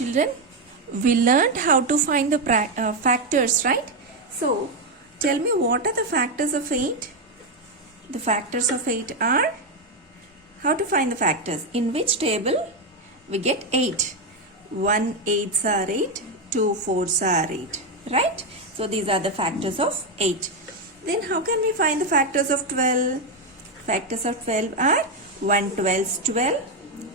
Children, we learned how to find the factors, right? So, tell me, what are the factors of 8? The factors of 8 are, how to find the factors? In which table we get 8? 1 8s are 8, 2 4s are 8, right? So, these are the factors of 8. Then how can we find the factors of 12? Factors of 12 are 1 12's 12,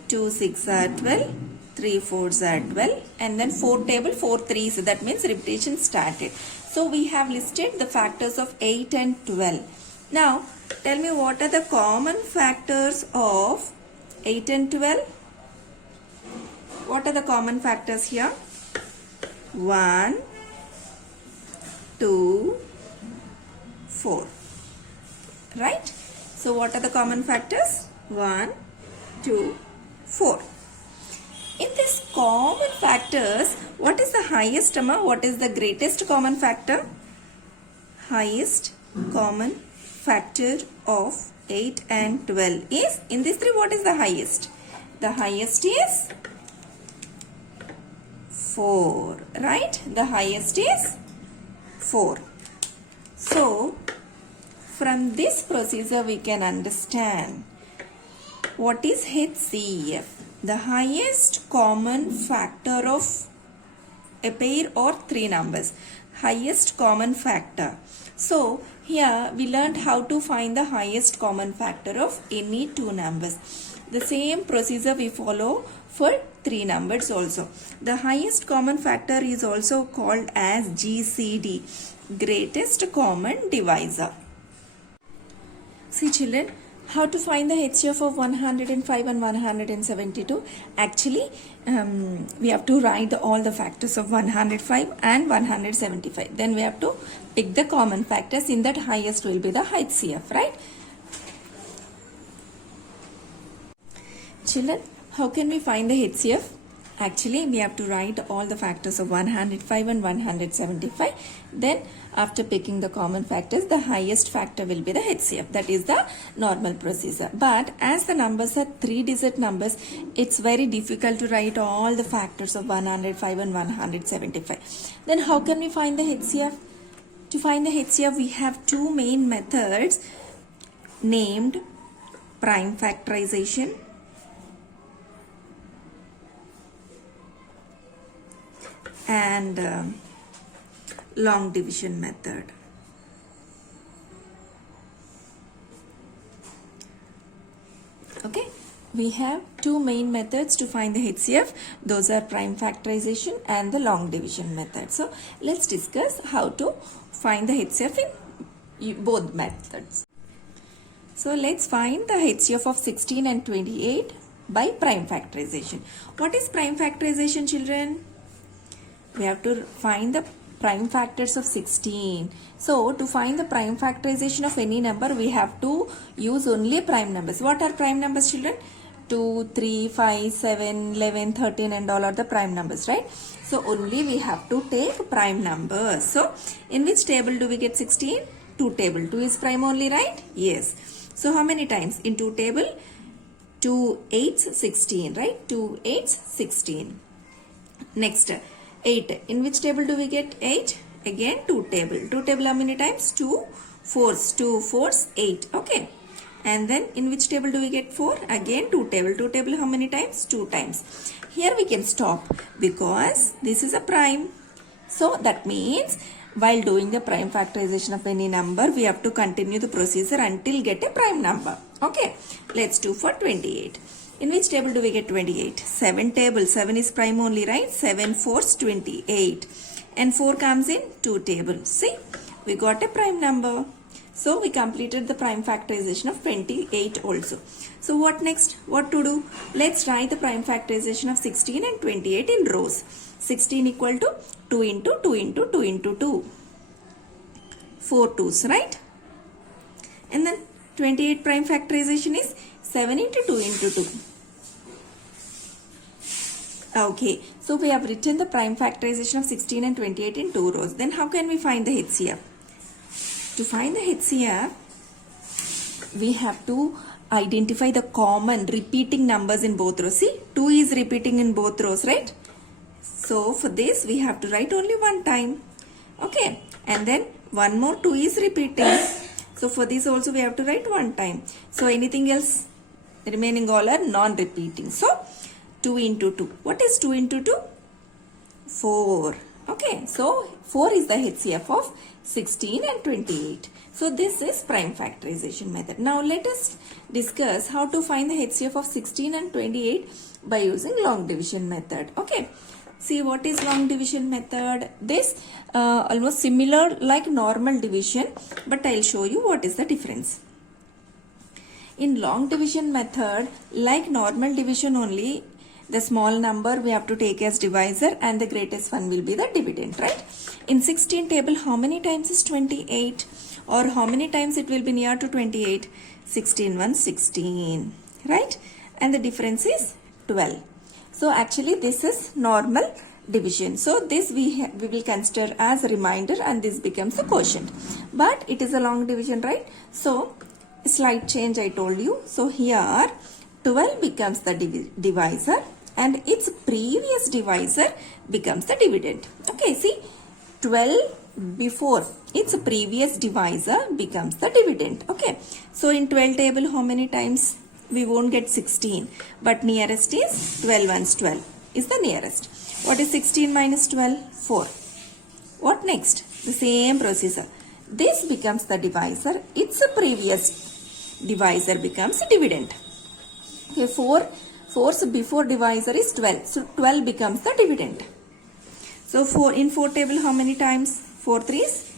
2 6 are 12, 3 4s are 12, and then 4 table 4 3s, that means repetition started. So we have listed the factors of 8 and 12. Now tell me, what are the common factors of 8 and 12? What are the common factors here? 1 2 4, right? So what are the common factors? 1 2 4. In this common factors, what is the highest amount? What is the greatest common factor? Highest common factor of 8 and 12 is, in these three, what is the highest? The highest is 4, right? The highest is 4. So, from this procedure we can understand what is HCF. The highest common factor of a pair or three numbers. Highest common factor. So, here we learned how to find the highest common factor of any two numbers. The same procedure we follow for three numbers also. The highest common factor is also called as GCD, greatest common divisor. See children, how to find the HCF of 105 and 172? Actually, we have to write all the factors of 105 and 175. Then we have to pick the common factors. In that, highest will be the HCF, right? Children, how can we find the HCF? Actually, we have to write all the factors of 105 and 175. Then, after picking the common factors, the highest factor will be the HCF. That is the normal procedure. But as the numbers are 3-digit numbers, it's very difficult to write all the factors of 105 and 175. Then, how can we find the HCF? To find the HCF, we have two main methods named prime factorization and long division method. Okay, we have two main methods to find the HCF. Those are prime factorization and the long division method. So let's discuss how to find the HCF in both methods. So let's find the HCF of 16 and 28 by prime factorization. What is prime factorization, children? We have to find the prime factors of 16. So, to find the prime factorization of any number, we have to use only prime numbers. What are prime numbers, children? 2, 3, 5, 7, 11, 13 and all are the prime numbers, right? So, only we have to take prime numbers. So, in which table do we get 16? 2 table. 2 is prime only, right? Yes. So, how many times? In 2 table, 2 8s 16, right? 2 8s 16. Next, 8. In which table do we get 8? Again 2 table. 2 table how many times? 2 4s. 2 4s 8. Okay. And then in which table do we get 4? Again 2 table. 2 table how many times? 2 times. Here we can stop because this is a prime. So that means while doing the prime factorization of any number, we have to continue the procedure until get a prime number. Okay. Let's do for 28. In which table do we get 28? 7 table. 7 is prime only, right? 7 4s 28. And 4 comes in 2 table. See, we got a prime number. So, we completed the prime factorization of 28 also. So, what next? What to do? Let's write the prime factorization of 16 and 28 in rows. 16 equal to 2 into 2 into 2 into 2. 4 2s, right? And then 28 prime factorization is 7 into 2 into 2. Okay, so we have written the prime factorization of 16 and 28 in 2 rows. Then how can we find the HCF? To find the HCF, we have to identify the common repeating numbers in both rows. See, 2 is repeating in both rows, right? So for this we have to write only one time. Okay, and then one more 2 is repeating. So for this also we have to write one time. So anything else? Remaining all are non-repeating. So 2 into 2. What is 2 into 2? 4. Okay, so 4 is the HCF of 16 and 28. So this is prime factorization method. Now let us discuss how to find the HCF of 16 and 28 by using long division method. Okay, see what is long division method. This almost similar like normal division, but I'll show you what is the difference. In long division method, like normal division only, the small number we have to take as divisor and the greatest one will be the dividend, right? In 16 table, how many times is 28? Or how many times it will be near to 28? 16 1 16, right? And the difference is 12. So actually this is normal division. So this we will consider as a remainder and this becomes a quotient. But it is a long division, right? So slight change I told you. So here 12 becomes the divisor and its previous divisor becomes the dividend. Okay, see 12 before its previous divisor becomes the dividend. Okay, so in 12 table how many times? We won't get 16, but nearest is 12 ones 12 is the nearest. What is 16 minus 12? 4. What next? The same procedure. This becomes the divisor. Its previous divisor becomes dividend. Okay, 4's before divisor is 12. So 12 becomes the dividend. So in 4 table how many times? 4 3's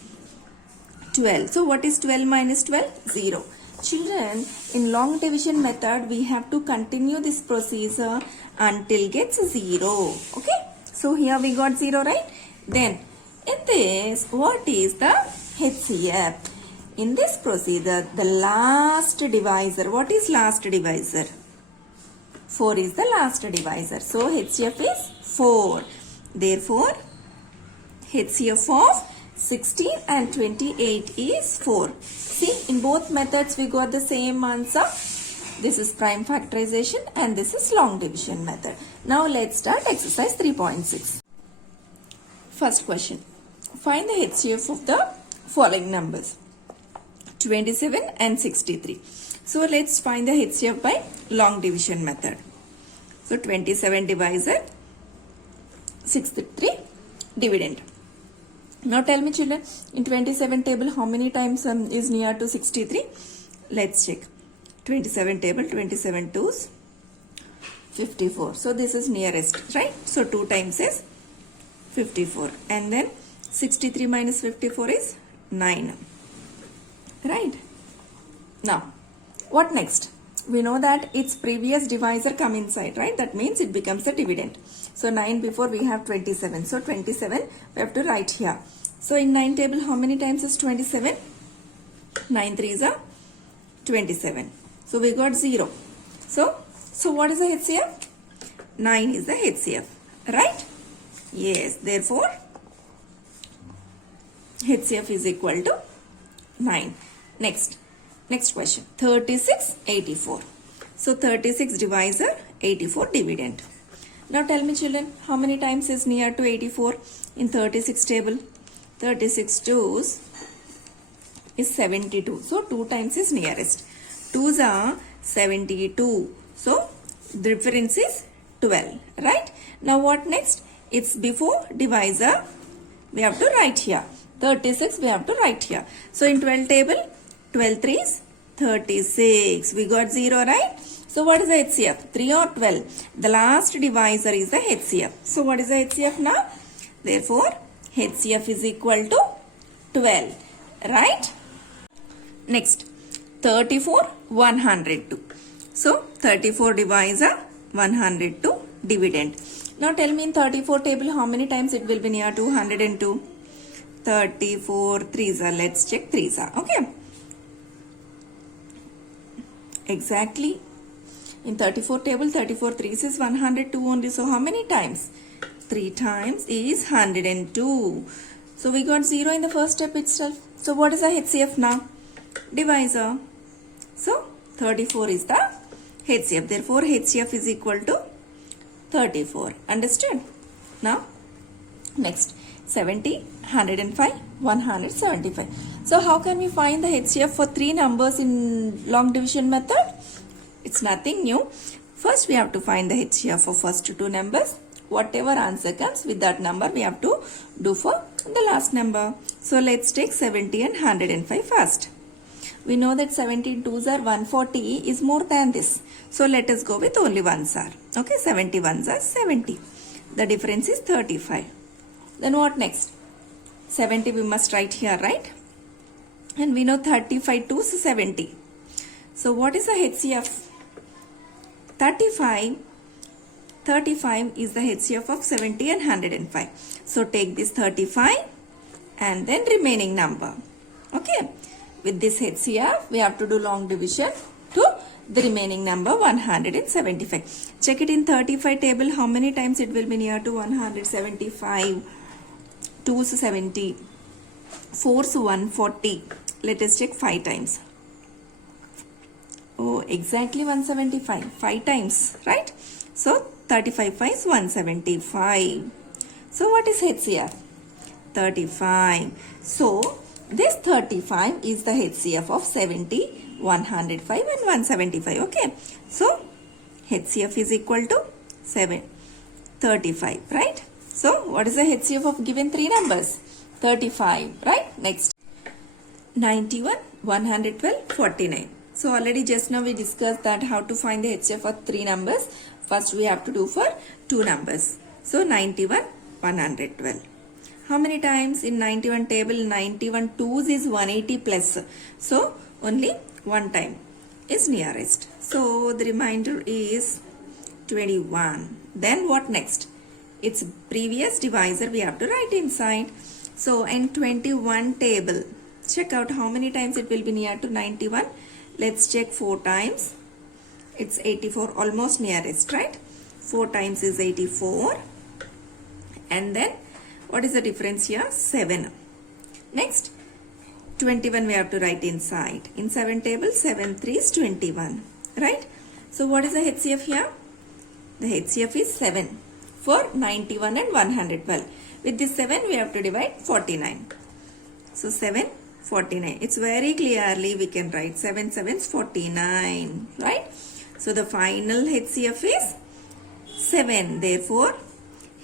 12. So what is 12 minus 12? 0. Children, in long division method, we have to continue this procedure until gets 0. Okay. So here we got 0, right? Then in this, what is the HCF? In this procedure, the last divisor. What is last divisor? 4 is the last divisor. So HCF is 4. Therefore, HCF of 16 and 28 is 4. See, in both methods we got the same answer. This is prime factorization and this is long division method. Now let's start exercise 3.6. First question. Find the HCF of the following numbers. 27 and 63. So let's find the HCF by long division method. So 27 divisor, 63 dividend. Now tell me children, in 27 table how many times is near to 63? Let's check. 27 table, 27 2's 54. So this is nearest, right? So 2 times is 54. And then 63 minus 54 is 9. Right? Now, what next? We know that its previous divisor come inside, right? That means it becomes a dividend. So 9 before we have 27. So 27 we have to write here. So in 9 table how many times is 27? 9 3's are 27. So we got 0. So what is the HCF? 9 is the HCF, right? Yes, therefore HCF is equal to 9. Next question. 36, 84. So 36 divisor, 84 dividend. Now tell me children, how many times is near to 84 in 36 table? 36 2's is 72. So 2 times is nearest. 2's are 72. So the difference is 12, right? Now what next? It's before divisor. We have to write here. 36 we have to write here. So in 12 table, 12 3's 36. We got 0, right? So what is the HCF? 3 or 12? The last divisor is the HCF. So what is the HCF now? Therefore, HCF is equal to 12, right? Next, 34, 102. So 34 divisor, 102 dividend. Now tell me in 34 table how many times it will be near to 102? 34 3's are. Let's check 3's are. Okay. Exactly. In 34 table, 34 3's is 102 only. So how many times? 3 times is 102. So we got 0 in the first step itself. So what is the HCF now? Divisor. So 34 is the HCF. Therefore HCF is equal to 34. Understood? Now, next 70, 105, 175. So how can we find the HCF for three numbers in long division method? It's nothing new. First we have to find the HCF for first two numbers. Whatever answer comes with that number we have to do for the last number. So let's take 70 and 105 first. We know that 70 2s are 140 is more than this. So let us go with only ones are. Okay, 70 ones are 70. The difference is 35. Then what next? 70 we must write here, right? And we know 35 2s 70. So what is the HCF? 35 is the HCF of 70 and 105. So take this 35 and then remaining number. Okay. With this HCF, we have to do long division to the remaining number 175. Check it in 35 table. How many times it will be near to 175? 2s 70. 4s 140. Let us check 5 times. Oh, exactly 175. 5 times, right? So 35 5 is 175. So what is HCF? 35. So this 35 is the HCF of 70, 105 and 175. Okay. So HCF is equal to 35, right? So what is the HCF of given three numbers? 35, right? Next. 91, 112, 49. So already just now we discussed that how to find the HCF for three numbers. First we have to do for two numbers. So 91, 112. How many times in 91 table? 91 2s is 180 plus. So only one time is nearest. So the remainder is 21. Then what next? Its previous divisor we have to write inside. So in 21 table, check out how many times it will be near to 91. Let's check 4 times. It's 84, almost nearest, right? 4 times is 84. And then what is the difference here? 7. Next, 21 we have to write inside. In 7 table, 7 3 is 21, right? So what is the HCF here? The HCF is 7 for 91 and 112. With this 7 we have to divide 49. So 7, 49. It's very clearly we can write 7 7s 49, right? So the final HCF is 7. Therefore,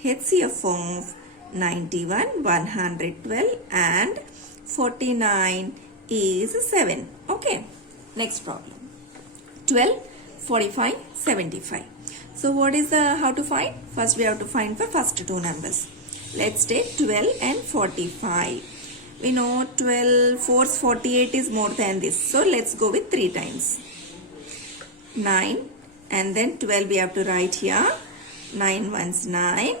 HCF of 91, 112 and 49 is 7. Okay. Next problem. 12, 45, 75. So what is the how to find? First we have to find the first two numbers. Let's take 12 and 45. We know 12, 4 48 is more than this. So let's go with 3 times. 9 and then 12 we have to write here. 9 ones 9.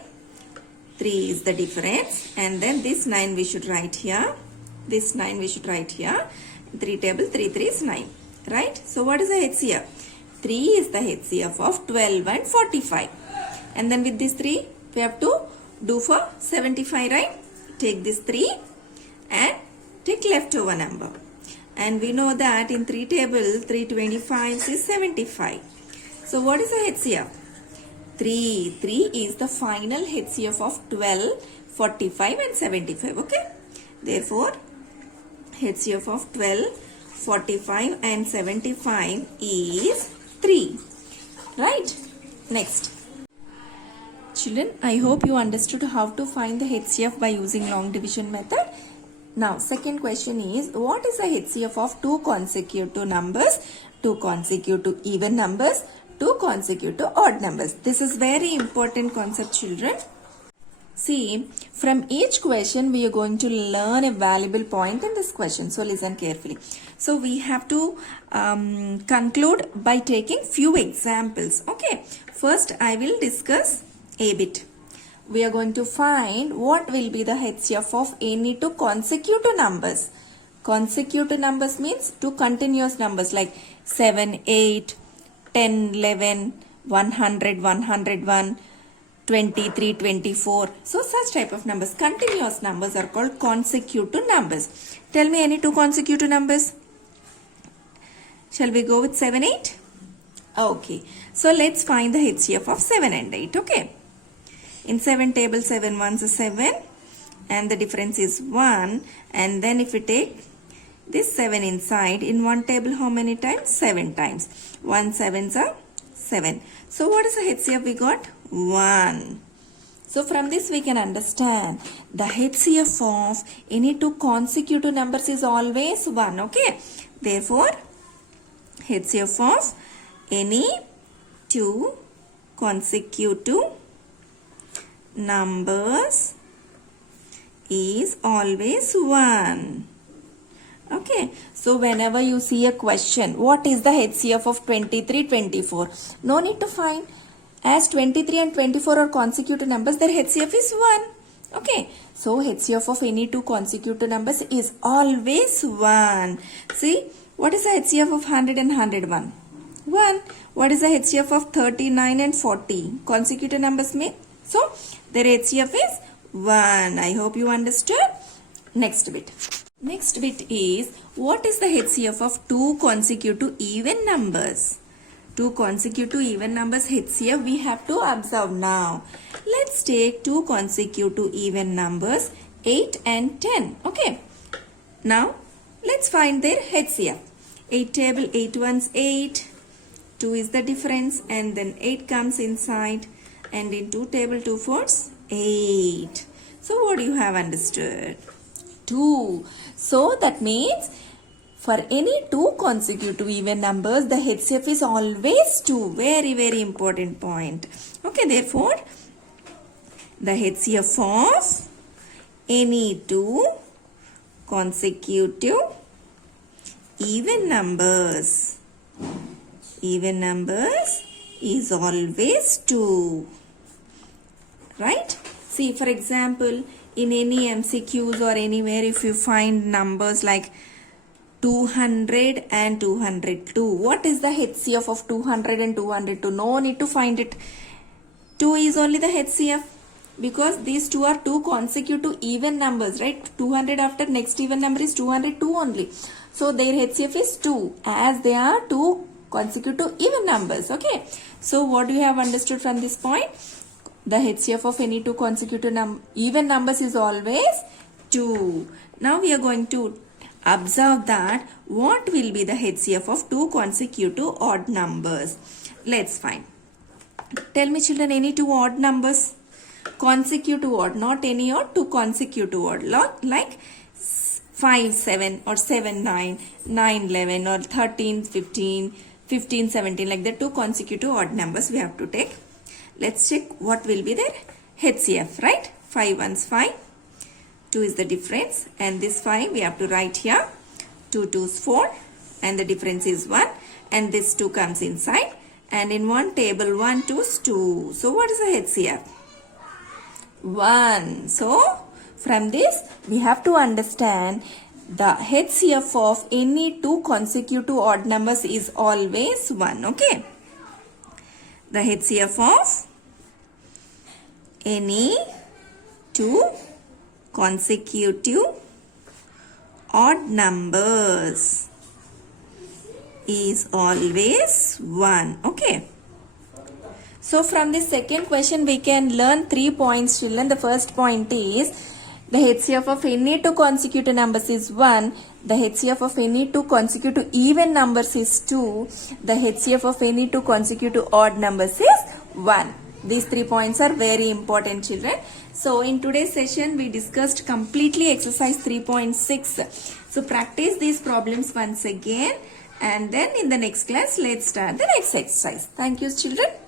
3 is the difference. And then this 9 we should write here. This 9 we should write here. 3 table 3 3 is 9. Right? So what is the HCF? 3 is the HCF of 12 and 45. And then with this 3 we have to do for 75, right? Take this 3 and take leftover number. And we know that in 3 table, 325 is 75. So what is the HCF? 3. 3 is the final HCF of 12, 45 and 75. Okay. Therefore, HCF of 12, 45 and 75 is 3. Right? Next. Children, I hope you understood how to find the HCF by using long division method. Now, second question is, what is the HCF of two consecutive numbers, two consecutive even numbers, two consecutive odd numbers? This is very important concept, children. See, from each question, we are going to learn a valuable point in this question. So, listen carefully. So, we have to conclude by taking few examples. Okay. First, I will discuss a bit. We are going to find what will be the HCF of any two consecutive numbers. Consecutive numbers means two continuous numbers like 7, 8, 10, 11, 100, 101, 23, 24. So such type of numbers, continuous numbers are called consecutive numbers. Tell me any two consecutive numbers. Shall we go with 7, 8? Okay. So let's find the HCF of 7 and 8. Okay. In 7 table, 7 ones are 7 and the difference is 1. And then if we take this 7 inside, in one table how many times? 7 times. 1 sevens are 7. So what is the HCF we got? 1. So from this we can understand the HCF of any two consecutive numbers is always 1. Okay. Therefore, HCF of any two consecutive numbers is always 1. Okay. So whenever you see a question, what is the HCF of 23, 24? No need to find. As 23 and 24 are consecutive numbers, their HCF is 1. Okay. So HCF of any two consecutive numbers is always 1. See, what is the HCF of 100 and 101? 1. What is the HCF of 39 and 40? Consecutive numbers mein. So their HCF is 1. I hope you understood. Next bit. Next bit is, what is the HCF of two consecutive even numbers? Two consecutive even numbers HCF we have to observe now. Let's take two consecutive even numbers 8 and 10. Okay. Now let's find their HCF. 8 table, 8 ones 8. 2 is the difference and then 8 comes inside. And in 2 table 2 fours 8. So what do you have understood? 2. So that means for any two consecutive even numbers, the HCF is always 2. Very, very important point. Okay, therefore, the HCF of any two consecutive even numbers is always 2. Right? See, for example, in any MCQs or anywhere, if you find numbers like 200 and 202. What is the HCF of 200 and 202? No need to find it. 2 is only the HCF because these two are two consecutive even numbers, right? 200 after next even number is 202 only. So their HCF is 2 as they are two consecutive even numbers. Okay. So what do you have understood from this point? The HCF of any two consecutive even numbers is always 2. Now we are going to observe that what will be the HCF of two consecutive odd numbers. Let's find. Tell me children, any two odd numbers? Consecutive odd, not any odd, two consecutive odd. Like 5, 7 or 7, 9, 9, 11 or 13, 15, 15, 17 like that. Two consecutive odd numbers we have to take. Let's check what will be their HCF, right? 5 ones 5. 2 is the difference and this 5 we have to write here. 2 2s 4 and the difference is 1 and this 2 comes inside and in one table 1 2s 2. So what is the HCF? 1. So from this we have to understand the HCF of any two consecutive odd numbers is always 1. Okay. The HCF of any two consecutive odd numbers is always 1. Okay. So from this second question we can learn 3 points children. The first point is the HCF of any two consecutive numbers is 1. The HCF of any two consecutive even numbers is 2. The HCF of any two consecutive odd numbers is 1. These 3 points are very important children. So in today's session we discussed completely exercise 3.6. So practice these problems once again and then in the next class let's start the next exercise. Thank you children.